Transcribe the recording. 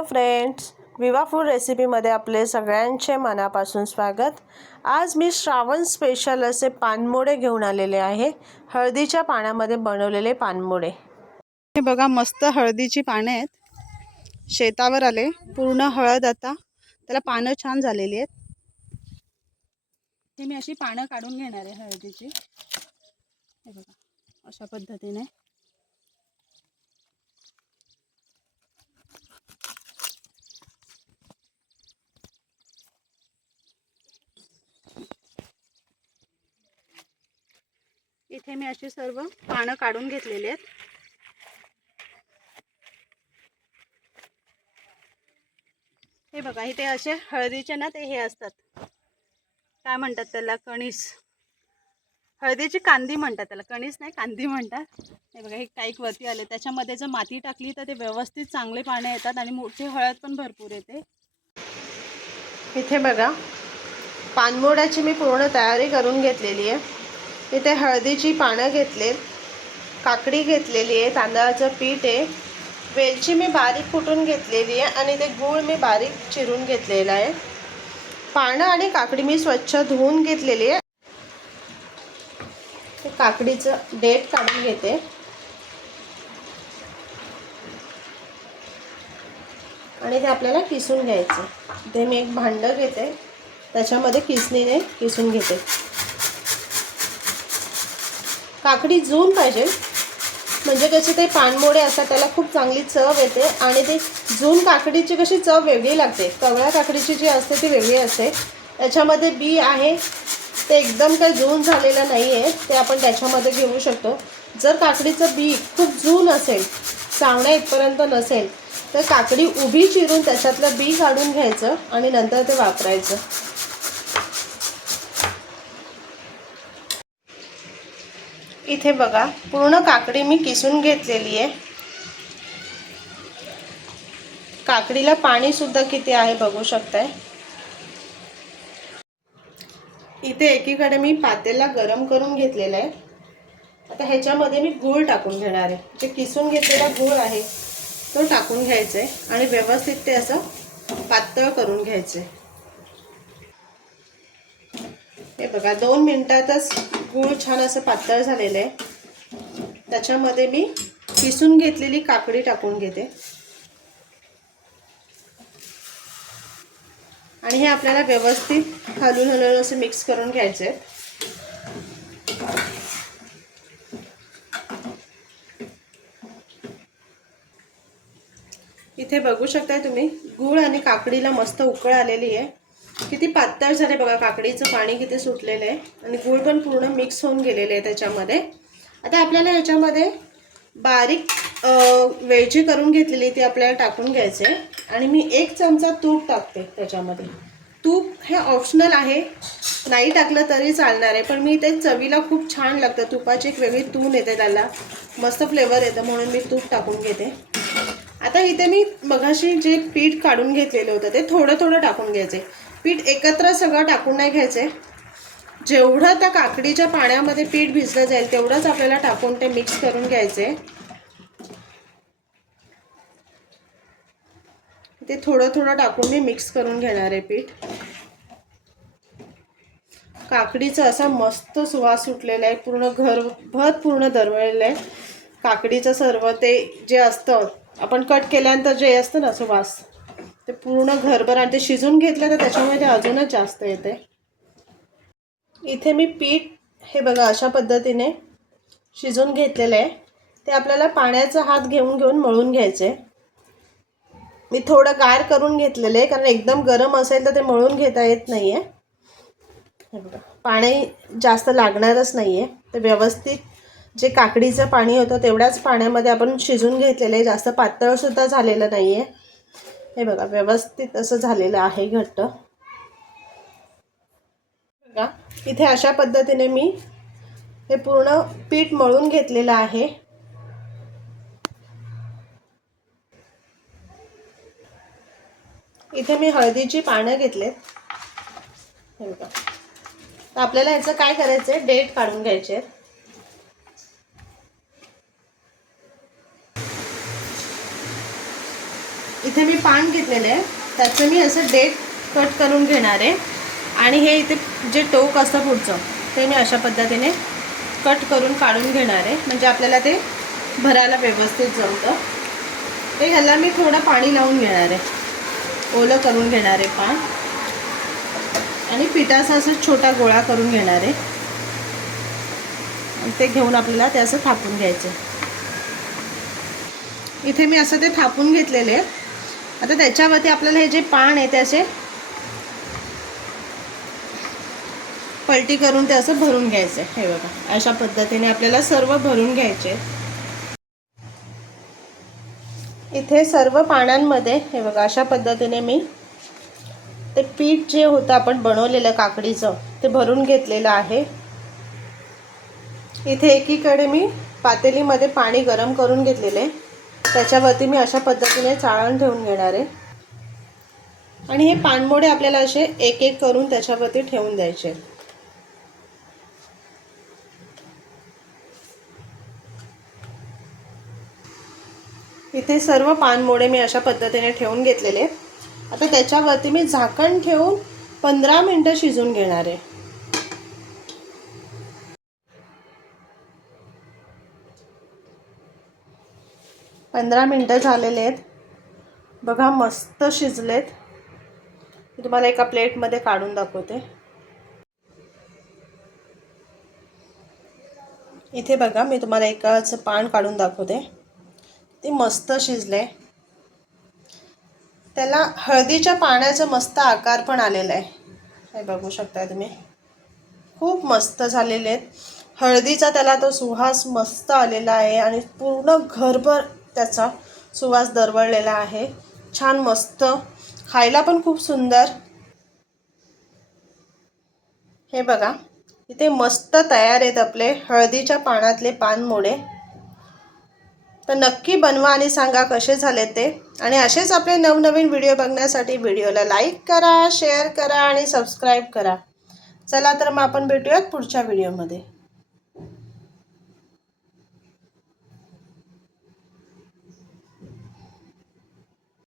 Hello friends विवा food रेसिपीमध्ये आपले सगळ्यांचे मनापासून स्वागत. आज मी श्रावण स्पेशल असे पानमोडे घेऊन आलेले आहे. हळदीच्या पाण्यामध्ये बनवलेले पानमोडे. हे बघा मस्त हळदीची पानं आहेत. शेतावर आले. पूर्ण हळद आता. त्याला पानं छान झालेली आहेत. हे मी अशी पानं काढून घेणार आहे हळदीची. हे बघा अशा पद्धतीने. इथे मी अशी सर्व पानं काढून घेतलेली आहेत. हे बघा इथे असे हळदीचे ना ते हे असतात. काय म्हणतात त्याला? कणीस. हळदीची कांदी म्हणतात त्याला. कणीस नाही कांदी म्हणतात. हे बघा हे टाईक वरती आले. त्याच्यामध्ये जर माती टाकली तर ते व्यवस्थित चांगले पाने येतात आणि मोठी हळद पण भरपूर येते. इथे बघा पानमोड्याची मी पूर्ण तयारी करून घेतलेली आहे. इथे हळदीची पानं घेतलेत काकडी घेतलेली आहे तांदळाचं पीठ आहे. वेलची मी बारीक कुटून घेतलेली आहे आणि ते गूळ मी बारीक चिरून घेतलेला आहे. पानं आणि काकडी मी स्वच्छ धुवून घेतलेली आहे. ते काकडीचं डेट काढून घेते. आणि ते आपल्याला किसून घ्यायचं. ते मी एक भांडं घेते. त्याच्यामध्ये किसणीने किसून घेते. काकडी जून पाहिजे. म्हणजे कसे ते पानमोडे असतात त्याला खूप चांगली चव येते आणि ते जून काकडीची कशी चव वेगळी लागते. कवळ्या काकडीची जी असते ती वेगळी असते. त्याच्यामध्ये बी आहे. ते एकदम काही जून झालेलं नाही आहे ते आपण त्याच्यामध्ये घेऊ शकतो. जर काकडीचं बी खूप जून असेल चावण्या इथपर्यंत नसेल तर काकडी उभी चिरून त्याच्यातलं बी काढून घ्यायचं आणि नंतर ते वापरायचं. इथे बघा पूर्ण काकडी मी किसून घेतलेली आहे. काकडीला पाणी सुद्धा किती आहे बघू शकताय. इथे एकीकडे मी पातेला गरम करून घेतलेला आहे. आता ह्याच्यामध्ये मी गूळ टाकून घेणार आहे. जे किसून घेतलेला गूळ आहे तो टाकून घ्यायचा आहे आणि व्यवस्थित ते असं पातळ करून घ्यायचं आहे हे बघा दोन मिनटातच गूळ छान असं पातळ झालेलं आहे. त्याच्यामध्ये मी किसून घेतलेली काकडी टाकून घेते. आणि हे आपल्याला व्यवस्थित हलून हलून असं मिक्स करून घ्यायचं आहे इथे बघू शकताय तुम्ही गूळ आणि काकडीला मस्त उकळ आलेली आहे. किती पातळ झाले बघा काकडीचं पाणी किती सुटलेलं आहे. आणि गूळ पण पूर्ण मिक्स होऊन गेलेले आहे त्याच्यामध्ये. आता आपल्याला ह्याच्यामध्ये बारीक वेळची करून घेतलेली ती आपल्याला टाकून घ्यायचे आणि मी एक चमचा तूप टाकते त्याच्यामध्ये. तूप हे ऑप्शनल आहे. नाही टाकलं तरी चालणार आहे. पण मी ते चवीला खूप छान लागतं. तुपाची एक वेगळी तून येते त्याला. मस्त फ्लेवर येतं म्हणून मी तूप टाकून घेते. आता इथे मी मगाशी जे पीठ काढून घेतलेलं होतं ते थोडं थोडं टाकून घ्यायचे. पीठ एकत्र सगळं टाकून नाही घ्यायचे. जेवढं त्या काकडीच्या पाण्यामध्ये पीठ भिजलं जाईल तेवढंच आपल्याला टाकून ते मिक्स करून घ्यायचे. ते थोडं थोडं टाकून मी मिक्स करून घेणार आहे पीठ. काकडीचा असा मस्त सुवास सुटलेला आहे पूर्ण घरभर पूर्ण दरवळलेलं आहे. काकडीचं सर्व ते जे असतं आपण कट केल्यानंतर जे असतं ना सुवास ते पूर्ण घरभर आणि ते शिजून घेतलं तर त्याच्यामुळे ते अजूनच जास्त येते. इथे मी पीठ हे बघा अशा पद्धतीने शिजून घेतलेलं आहे. ते आपल्याला पाण्याचा हात घेऊन घेऊन मळून घ्यायचे. मी थोडं गार करून घेतलेलं आहे कारण एकदम गरम असेल तर ते मळून घेता येत नाही आहे बघा पाणी जास्त लागणारच नाही आहे तर व्यवस्थित जे काकडीचं पाणी होतं तेवढ्याच पाण्यामध्ये आपण शिजून घेतलेलं आहे. जास्त पातळसुद्धा झालेलं नाही आहे हे बघा व्यवस्थित असं झालेलं आहे घट्ट. बघा इथे अशा पद्धतीने मी हे पूर्ण पीठ मळून घेतलेलं आहे. इथे मी हळदीची पानं घेतलेत. हे बघा. तर आपल्याला ह्याचं काय करायचं आहे डेट काढून घ्यायचे आहेत इथे मी पान घेतलेलं आहे. त्याचं मी असं डेट कट करून घेणार आहे. आणि हे इथे जे टोक असतं पुढचं ते मी अशा पद्धतीने कट करून काढून घेणार आहे. म्हणजे आपल्याला ते भरायला व्यवस्थित जमतं. ते ह्याला मी थोडं पाणी लावून घेणार आहे. ओलं करून घेणार आहे पान. आणि पिठाचा असं छोटा गोळा करून घेणार आहे. ते घेऊन आपल्याला ते असं थापून घ्यायचं इथे मी असं ते थापून घेतलेले आहे. आता त्याच्यावरती आपल्याला हे जे पान आहे ते असे पलटी करून ते असं भरून घ्यायचं. हे बघा अशा पद्धतीने आपल्याला सर्व भरून घ्यायचे. इथे सर्व पानांमध्ये हे बघा अशा पद्धतीने मी ते पीठ जे होतं आपण बनवलेलं काकडीचं ते भरून घेतलेलं आहे. इथे एकीकडे मी पातेलीमध्ये पाणी गरम करून घेतलेले. त्याच्यावरती मी अशा पद्धतीने चाळण ठेवून घेणार आहे. आणि हे पानमोडे आपल्याला असे एक एक करून त्याच्यावरती ठेवून द्यायचे इथे सर्व पानमोडे मी अशा पद्धतीने ठेवून घेतलेले आता त्याच्यावरती मी झाकण ठेवून पंधरा मिनटं शिजून घेणार आहे. पंधरा मिनटं झालेले आहेत. बघा मस्त शिजलेत. मी तुम्हाला एका प्लेटमध्ये काढून दाखवते. इथे बघा मी तुम्हाला एकाच पान काढून दाखवते. ते मस्त शिजले. त्याला हळदीच्या पाण्याचा मस्त आकार पण आलेला आहे. हे बघू शकता तुम्ही. खूप मस्त झालेले आहेत. हळदीचा त्याला तो सुहास मस्त आलेला आहे आणि पूर्ण घरभर त्याचा सुवास दरवळलेला आहे. छान मस्त. खायला पण खूप सुंदर. हे बघा. इथे मस्त तयार आहेत आपले हळदीच्या पानातले पानमोडे. तर नक्की बनवा आणि सांगा कसे झाले ते. आणि असेच आपले नवनवीन व्हिडिओ बघण्यासाठी व्हिडिओला लाईक करा शेअर करा आणि सबस्क्राईब करा. चला तर मग आपण भेटूयात पुढच्या व्हिडिओमध्ये.